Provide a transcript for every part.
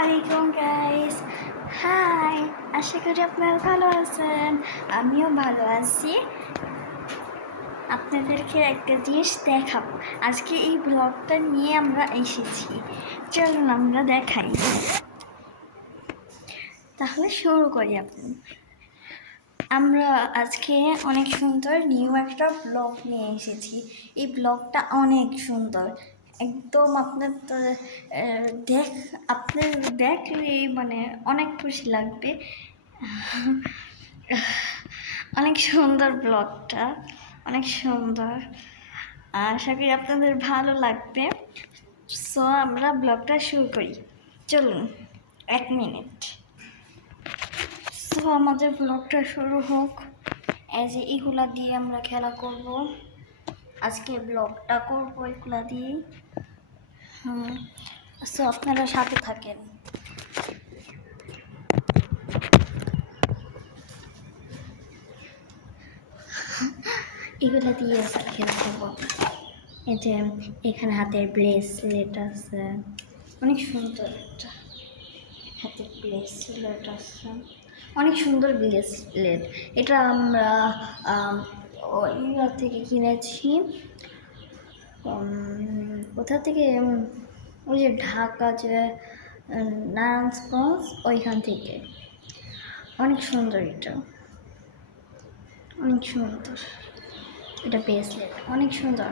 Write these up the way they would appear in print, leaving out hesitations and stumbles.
আলাইকুম guys. High, আশা করি আপনারা ভালো আছেন। আমিও ভালো আছি। আপনাদেরকে একটা জিনিস দেখাবো। আজকে এই ব্লগটা নিয়ে আমরা এসেছি। চলুন আমরা দেখাই। তাহলে শুরু করি। আমরা আজকে অনেক সুন্দর নিউ একটা ব্লগ নিয়ে এসেছি। এই ব্লগটা অনেক সুন্দর, একদম আপনার দেখলে মানে অনেক খুশি লাগবে। অনেক সুন্দর ব্লগটা, অনেক সুন্দর। আশা করি আপনাদের ভালো লাগবে। সো আমরা ব্লগটা শুরু করি। চলুন 1 মিনিট। সো আমাদের ব্লগটা শুরু হোক। এইগুলা দিয়ে আমরা খেলা করব। আজকে ব্লগটা করবো এগুলা দিয়ে। সো আপনারা সাথে থাকেন। এগুলা দিয়ে আজকে খেলা করবো। এই যে এখানে হাতের ব্রেসলেট আছে, অনেক সুন্দর একটা হাতের ব্রেসলেট আছে, অনেক সুন্দর ব্রেসলেট। এটা আমরা ইউরোপ থেকে কিনেছি। কোথা থেকে? ওই যে ঢাকা যে নারায়ণগঞ্জ, ওইখান থেকে। অনেক সুন্দর, এটা অনেক সুন্দর। এটা ব্রেসলেট অনেক সুন্দর।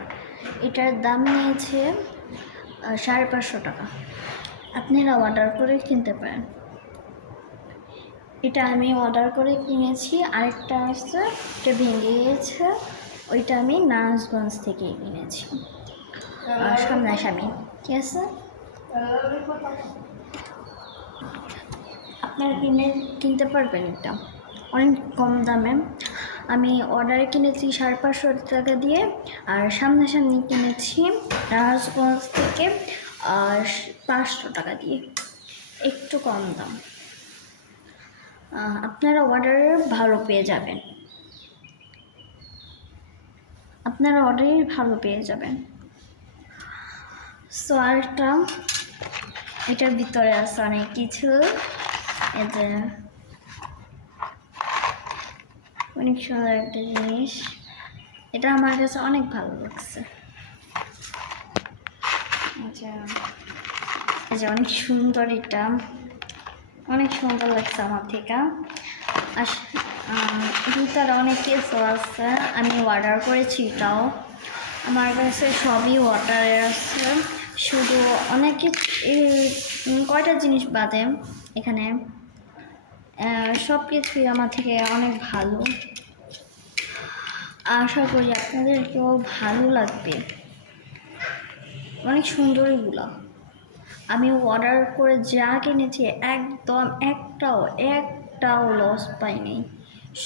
এটার দাম নিয়েছে 550 টাকা। আপনারা অর্ডার করে কিনতে পারেন। এটা আমি অর্ডার করে কিনেছি। আরেকটা আসছে, এটা ভেঙে গিয়েছে, ওইটা আমি নারায়ণগঞ্জ থেকে কিনেছি সামনাসামনি। ঠিক আছে, আপনারা কিনতে পারবেন। এটা অনেক কম দামে। আমি অর্ডারে কিনেছি 550 টাকা দিয়ে, আর সামনাসামনি কিনেছি নারায়ণগঞ্জ থেকে 500 টাকা দিয়ে, একটু কম দাম। আপনারা অর্ডারে ভালো পেয়ে যাবেন। সো আরেকটা, এটার ভিতরে আছে অনেক কিছু। এই যে অনেক সুন্দর একটা জিনিস। এটা আমার কাছে অনেক ভালো লাগছে। এই যে অনেক সুন্দর, এটা অনেক সুন্দর লাগছে আমার থেকে। ভিতরে অনেক কিছু আছে, আমি অর্ডার করেছি। এটাও আমার কাছে সবই অর্ডারে আছে, শুধু অনেক কয়টা জিনিস বাদে এখানে সব কিছুই আমার থেকে অনেক ভালো। আশা করি আপনাদেরকেও ভালো লাগবে। অনেক সুন্দর এগুলো। আমি অর্ডার করে যা কিনেছি একদম একটাও লস পাইনি।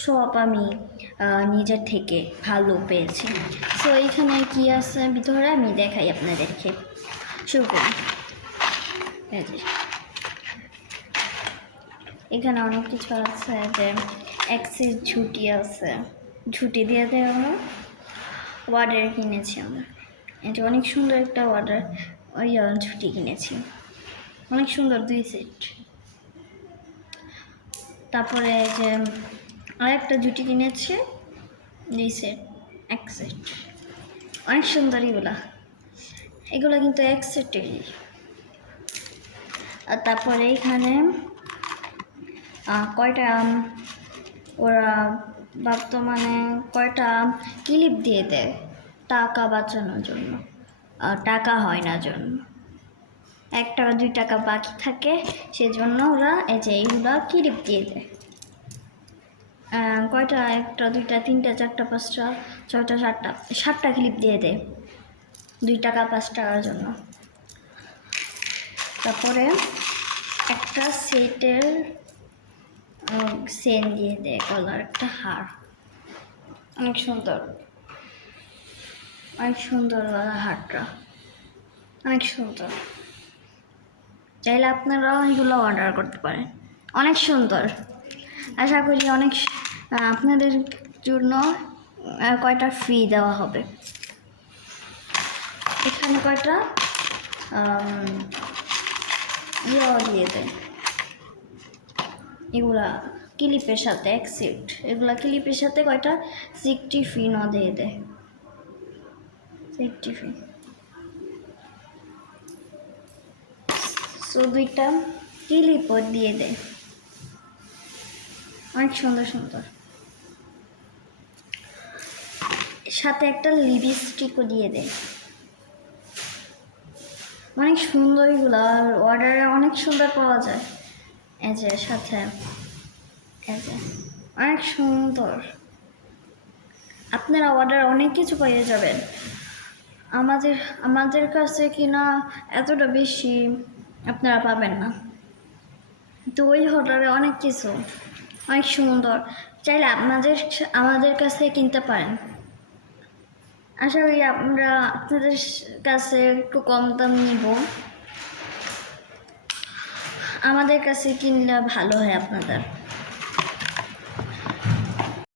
সব আমি নিজের থেকে ভালো পেয়েছি। সো এইখানে কি আছে ভিতরে আমি দেখাই আপনাদেরকে। শুরু করি। এখানে অনেক কিছু আছে, যে এক্সেস ঝুটি আছে, ঝুটি দিয়ে দেওয়া ওয়ার্ডার কিনেছি আমরা। এটা অনেক সুন্দর একটা ওয়ার্ডার ঝুটি কিনেছি, অনেক সুন্দর 2 সেট। তারপরে যে আরেকটা ঝুটি কিনেছি 2 সেট, 1 সেট। অনেক সুন্দর এগুলো কিন্তু 1 সেটেরই। আর তারপরে এখানে কয়টা ওরা বর্তমানে কয়টা ক্লিপ দিয়ে দেয় টাকা বাঁচানোর জন্য, টাকা হয় না জন্য। 1 টাকা 2 টাকা বাকি থাকে, সেজন্য ওরা এই যে এইগুলো ক্লিপ দিয়ে দেয়। কয়টা? 1টা 2টা 3টা 4টা 5টা 6টা 7টা ক্লিপ দিয়ে দেয় 2 টাকা 5 টাকার জন্য। তারপরে একটা সেটের সেন দিয়ে দেয়, গলার একটা হার। অনেক সুন্দর গলার হারটা, অনেক সুন্দর। চাইলে আপনারা এগুলো অর্ডার করতে পারেন, অনেক সুন্দর। আশা করি আপনাদের জন্য কয়টা ফ্রি দেওয়া হবে। এখানে কয়টা ইয়েও দিয়ে দেয়, এগুলা ক্লিপের সাথে এক সেট, এগুলা ক্লিপের সাথে কয়টা সিক্সটি ফিনও দিয়ে দেয়, সিক্সটি ফিন। সো দুইটা ক্লিপও দিয়ে দেয়, অনেক সুন্দর সুন্দর। সাথে একটা লিপস্টিকও দিয়ে দেয়, অনেক সুন্দর এগুলো, আর অর্ডারে অনেক সুন্দর পাওয়া যায়। এই যে সাথে এই যে অনেক সুন্দর, আপনারা অর্ডার অনেক কিছু পেয়ে যাবেন। আমাদের আমাদের কাছে কিনা এতটা বেশি আপনারা পাবেন না, তো ওই অর্ডারে অনেক কিছু অনেক সুন্দর, চাইলে আমাদের কাছ থেকে কিনতে পারেন। আশা করি আমরা আপনাদের কাছে একটু কম দাম নিব, আমাদের কাছে কিনলে ভালো হয় আপনাদের।